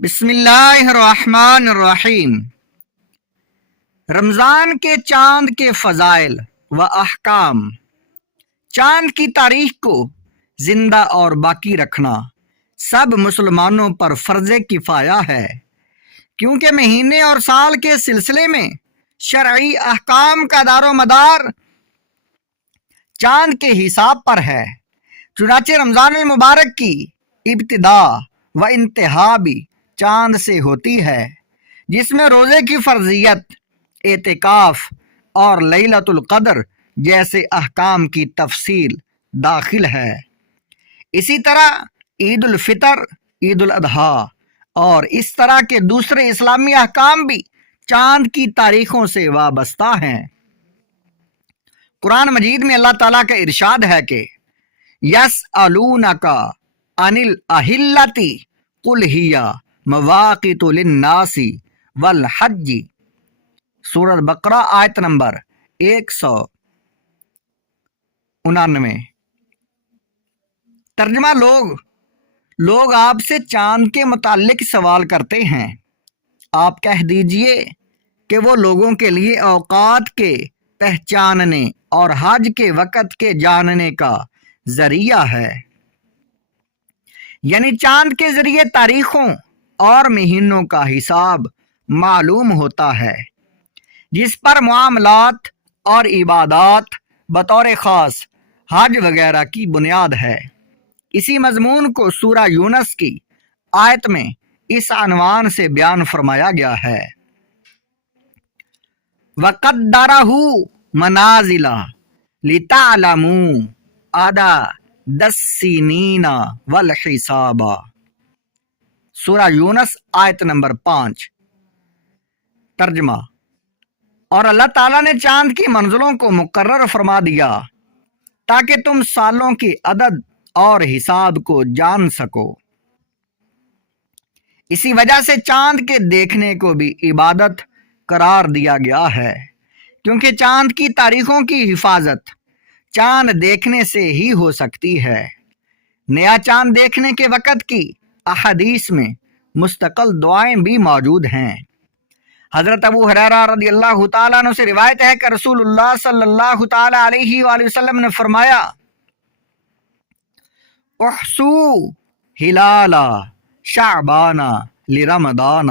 بسم اللہ الرحمن الرحیم۔ رمضان کے چاند کے فضائل و احکام۔ چاند کی تاریخ کو زندہ اور باقی رکھنا سب مسلمانوں پر فرض کفایہ ہے، کیونکہ مہینے اور سال کے سلسلے میں شرعی احکام کا دار و مدار چاند کے حساب پر ہے۔ چنانچہ رمضان المبارک کی ابتدا و انتہا بھی چاند سے ہوتی ہے، جس میں روزے کی فرضیت، اعتکاف اور لیلۃ القدر جیسے احکام کی تفصیل داخل ہے۔ اسی طرح عید الفطر، عید الاضحیٰ اور اس طرح کے دوسرے اسلامی احکام بھی چاند کی تاریخوں سے وابستہ ہیں۔ قرآن مجید میں اللہ تعالیٰ کا ارشاد ہے کہ یسألونک عن الاہلۃ قل ہی مواقیت للناس والحج، سورۃ بقرہ آیت نمبر 199۔ ترجمہ لوگ آپ سے چاند کے متعلق سوال کرتے ہیں، آپ کہہ دیجئے کہ وہ لوگوں کے لیے اوقات کے پہچاننے اور حج کے وقت کے جاننے کا ذریعہ ہے، یعنی چاند کے ذریعے تاریخوں اور مہینوں کا حساب معلوم ہوتا ہے، جس پر معاملات اور عبادات بطور خاص حج وغیرہ کی بنیاد ہے۔ اسی مضمون کو سورہ یونس کی آیت میں اس عنوان سے بیان فرمایا گیا ہے، وَقَدَّرَهُ مَنَازِلَ لِتَعْلَمُوا عَدَدَ السِّنِينَ وَالْحِسَابَ، سورہ یونس آیت نمبر 5۔ ترجمہ: اور اللہ تعالیٰ نے چاند کی منزلوں کو مقرر فرما دیا تاکہ تم سالوں کی عدد اور حساب کو جان سکو۔ اسی وجہ سے چاند کے دیکھنے کو بھی عبادت قرار دیا گیا ہے، کیونکہ چاند کی تاریخوں کی حفاظت چاند دیکھنے سے ہی ہو سکتی ہے۔ نیا چاند دیکھنے کے وقت کی احادیث میں مستقل دعائیں بھی موجود ہیں۔ حضرت ابو ہریرہ رضی اللہ تعالیٰ عنہ سے روایت ہے کہ رسول اللہ صلی اللہ تعالیٰ علیہ وآلہ وسلم نے فرمایا، احصو ہلال شعبان لرمضان۔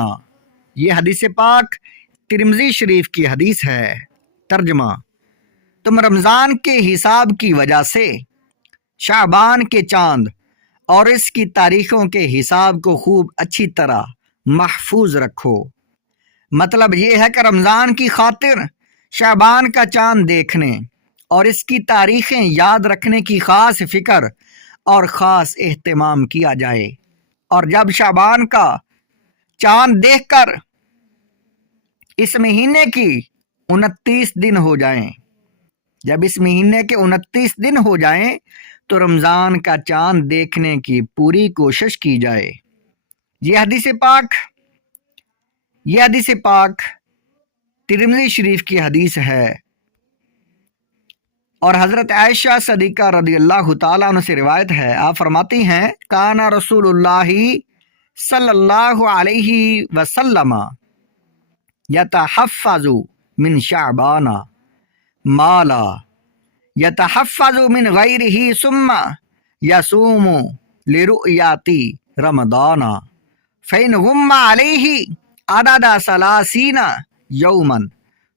یہ حدیث پاک ترمذی شریف کی حدیث ہے۔ ترجمہ: تم رمضان کے حساب کی وجہ سے شعبان کے چاند اور اس کی تاریخوں کے حساب کو خوب اچھی طرح محفوظ رکھو۔ مطلب یہ ہے کہ رمضان کی خاطر شعبان کا چاند دیکھنے اور اس کی تاریخیں یاد رکھنے کی خاص فکر اور خاص اہتمام کیا جائے، اور جب شعبان کا چاند دیکھ کر اس مہینے کی 29 دن ہو جائیں، جب اس مہینے کے 29 دن ہو جائیں تو رمضان کا چاند دیکھنے کی پوری کوشش کی جائے۔ یہ حدیث پاک ترمذی شریف کی حدیث ہے، اور حضرت عائشہ صدیقہ رضی اللہ تعالیٰ عنہ سے روایت ہے، آپ فرماتی ہیں، کان رسول اللہ صلی اللہ علیہ وسلم یتحفظ من شعبان ما لا یتحفظ من غیرہ ثم یصوم لرؤیات رمضان فإن غم علیہ عدد 30 یوما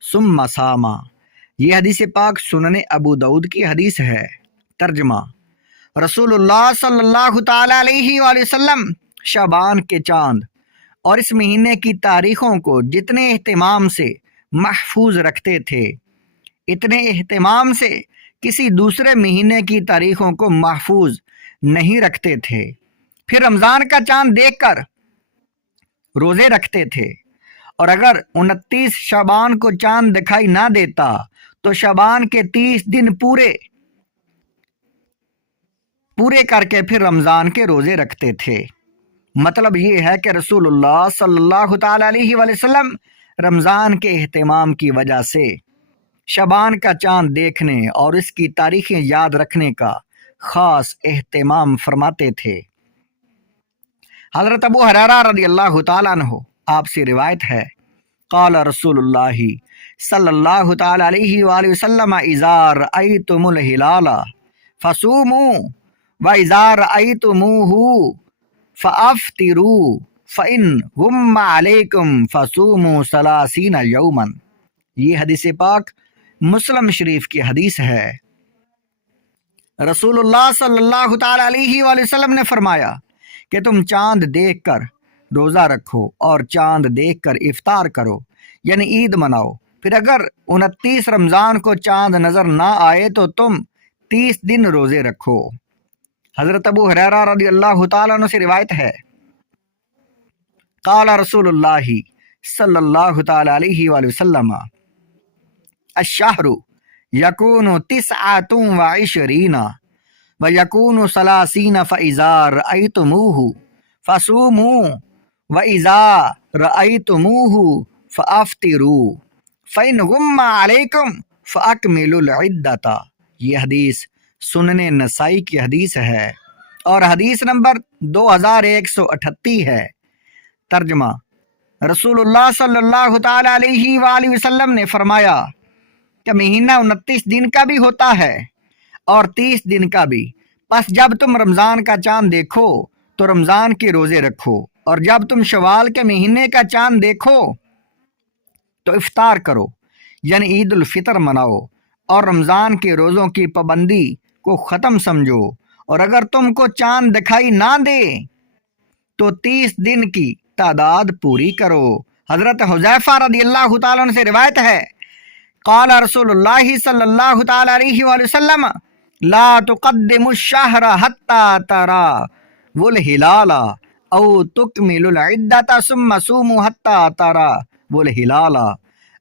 ثم صام۔ یہ حدیث پاک سنن ابو داؤد کی حدیث ہے۔ ترجمہ: رسول اللہ صلی اللہ تعالیٰ علیہ وآلہ وسلم شعبان کے چاند اور اس مہینے کی تاریخوں کو جتنے اہتمام سے محفوظ رکھتے تھے، اتنے اہتمام سے کسی دوسرے مہینے کی تاریخوں کو محفوظ نہیں رکھتے تھے۔ پھر رمضان کا چاند دیکھ کر روزے رکھتے تھے، اور اگر 29 شعبان کو چاند دکھائی نہ دیتا تو شعبان کے 30 دن پورے کر کے پھر رمضان کے روزے رکھتے تھے۔ مطلب یہ ہے کہ رسول اللہ صلی اللہ تعالیٰ علیہ وآلہ وسلم رمضان کے اہتمام کی وجہ سے شعبان کا چاند دیکھنے اور اس کی تاریخیں یاد رکھنے کا خاص اہتمام فرماتے تھے۔ حضرت ابو ہریرہ رضی اللہ تعالیٰ عنہ آپ سے روایت ہے، قال رسول اللہ صلی اللہ تعالیٰ علیہ وآلہ وسلم اذا رأیتم الہلال فصوموا واذا رأیتموہ فافطروا فإن غم علیکم فصوموا 30 یوما۔ یہ حدیث پاک مسلم شریف کی حدیث ہے۔ رسول اللہ صلی اللہ تعالیٰ علیہ وآلہ وسلم نے فرمایا کہ تم چاند دیکھ کر روزہ رکھو اور چاند دیکھ کر افطار کرو، یعنی عید مناؤ۔ پھر اگر 29 رمضان کو چاند نظر نہ آئے تو تم 30 دن روزے رکھو۔ حضرت ابو ہریرہ رضی اللہ تعالیٰ عنہ سے روایت ہے، قال رسول اللہ صلی اللہ تعالیٰ علیہ وآلہ وسلم الشہر یکون 29 ویکون 30 فإذا رأیتموہ فصوموا وإذا رأیتموہ فافطروا فإن غم علیکم فأکملوا العدۃ۔ یہ حدیث سنن نسائی کی حدیث ہے اور حدیث نمبر 2138 ہے۔ ترجمہ: رسول اللہ صلی اللہ تعالیٰ علیہ وآلہ وسلم نے فرمایا کہ مہینہ 29 دن کا بھی ہوتا ہے اور 30 دن کا بھی، پس جب تم رمضان کا چاند دیکھو تو رمضان کے روزے رکھو، اور جب تم شوال کے مہینے کا چاند دیکھو تو افطار کرو، یعنی عید الفطر مناؤ، اور رمضان کے روزوں کی پابندی کو ختم سمجھو، اور اگر تم کو چاند دکھائی نہ دے تو 30 دن کی تعداد پوری کرو۔ حضرت حذیفہ رضی اللہ تعالیٰ عنہ سے روایت ہے، قال رسول اللہ صلی اللہ تعالیٰ علیہ وآلہ وسلم لا تقدموا الشہر حتی تراؤا الہلال او تکملوا العدۃ ثم صوموا حتی تراؤا الہلال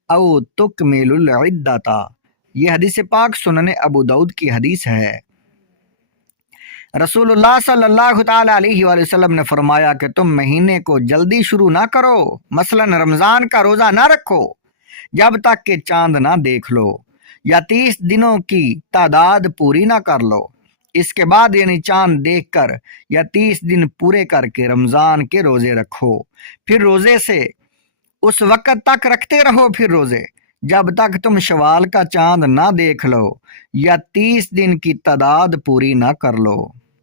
او تکملوا العدۃ۔ یہ حدیث پاک سنن ابو داؤد کی حدیث ہے۔ رسول اللہ صلی اللہ تعالیٰ علیہ وآلہ وسلم نے فرمایا کہ تم مہینے کو جلدی شروع نہ کرو، مثلا رمضان کا روزہ نہ رکھو جب تک کہ چاند نہ دیکھ لو، یا 30 دنوں کی تعداد پوری نہ کر لو، اس کے بعد یعنی چاند دیکھ کر یا 30 دن پورے کر کے رمضان کے روزے رکھو، پھر روزے سے اس وقت تک رکھتے رہو، پھر روزے جب تک تم شوال کا چاند نہ دیکھ لو یا 30 دن کی تعداد پوری نہ کر لو۔